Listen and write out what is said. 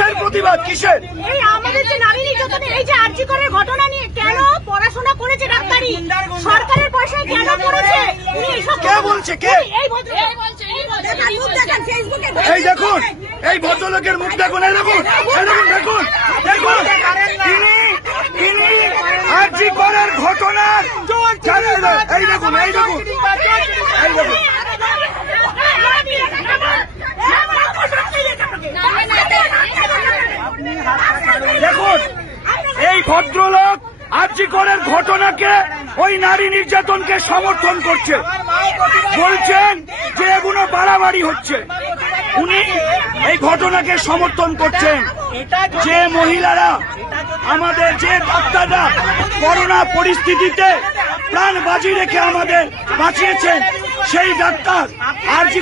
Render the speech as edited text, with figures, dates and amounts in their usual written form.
কিসের প্রতিবাদ, কিসের? এই আমাদের যে নারী নির্যাতনের এই যে আরজি করের ঘটনা নিয়ে কেন পড়াশোনা করেছে ডাক্তারি, সরকারের পয়সায় কেন করেছে? কে বলছে? কে? এই দেখুন, এই ভদ্রলোকের মুখ দেখুন, এই দেখুন, এই দেখুন, দেখুন, দেখুন, তিনি আরজি করের ঘটনার এই দেখুন, এই দেখুন, এই দেখুন, দেখুন, এই ভদ্রলোক আরজি করের ঘটনাকে, ওই নারী নির্যাতনকে সমর্থন করছে, বলছেন যে এগুলো বাড়াবাড়ি হচ্ছে। উনি এই ঘটনাকে সমর্থন করছেন। যে মহিলারা, আমাদের যে ডাক্তাররা করোনা পরিস্থিতিতে প্রাণ বাজি রেখে আমাদের বাঁচিয়েছেন, সেই ডাক্তার আরজি